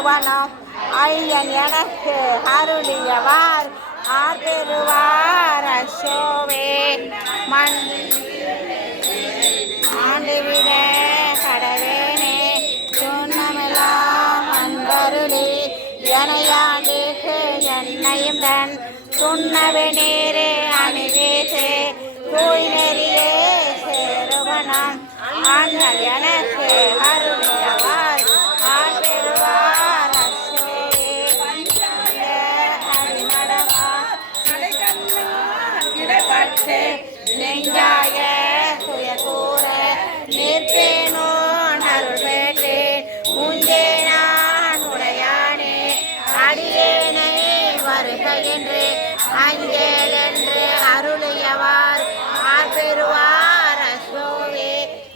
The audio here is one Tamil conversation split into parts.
சேருவனம் ஐயன் எனக்கு அருளியவார். ஆர்பெருவார் அசோவே. மண் ஆண்டுவிட கடவேனே. சொன்னமெல்லாம் அன்பருளி. எனையாண்டிற்கு என்னையும் தன் சுண்ணவே நேரே அணிவேசே தூய் நெறியே சேருவனம். அண்ணல் எனக்கு அருள் நெஞ்சாய துயக்கூற நிற்பேனோ அருள் பெற்று முஞ்சே நான் உடையானே அடியேனை வருக என்று. அஞ்சேல் என்று அருளியவார் ஆர்பெறுவார் அசோவே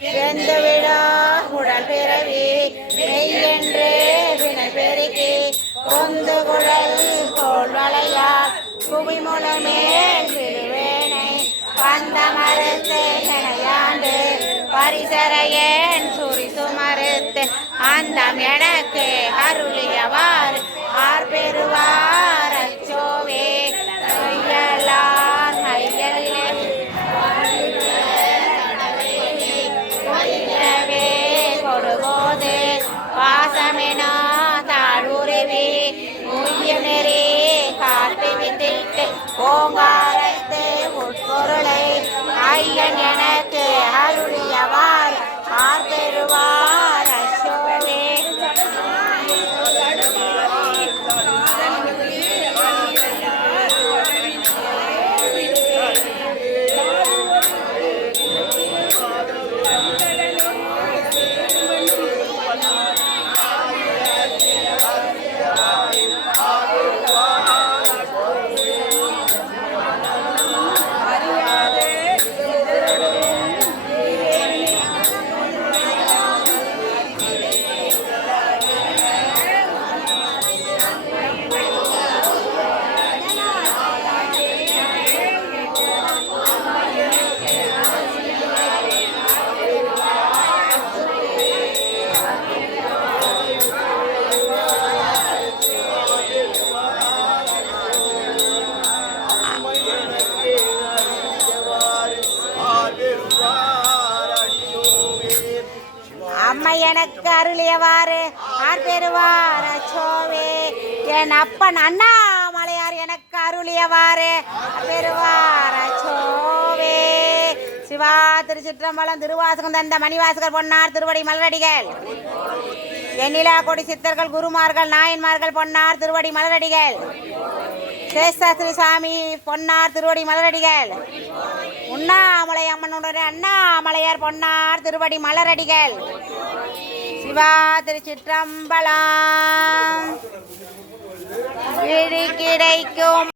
வெந்துவிடோ உடல் பிறவி என்று வினை பெருகி கொந்து குழல் கோல் வளையார். குவிமுளமே வந்த மறுத்து எனையாண்டு பரிசரையன் சுரி சுமறுத்து அந்தம் எனக்கு அருளியவார் ஆர் பெறுவார் அச்சோவே மையலார் மையல்லே. கொடுபோது தாழ்வுருவி காட்டு வித்திட்டு ஓங்காரத்து உட்பொருளை. ஐயன் எனக்கு அம்மை எனக்கு அருளியவாறு. ஆர் பெறுவார் அச்சோவே. என் அப்பன் அண்ணாமலையார் எனக்கு அருளியவாறு. பெறுவார் அச்சோவே. சிவா திருச்சிற்றம்பலம் திருவாசகம் தந்த மணிவாசகர் பொன்னார் திருவடி மலரடிகள். வெண்ணிலா கொடி சித்தர்கள் குருமார்கள் நாயன்மார்கள் பொன்னார் திருவடி மலரடிகள். சேஷாஸ்திரி சாமி பொன்னார் திருவடி மலரடிகள். உண்ணாமலை அம்மனுடைய அண்ணாமலையார் பொன்னார் திருவடி மலரடிகள். சிவா திருச்சிற்றம்பலம். கிடைக்கும்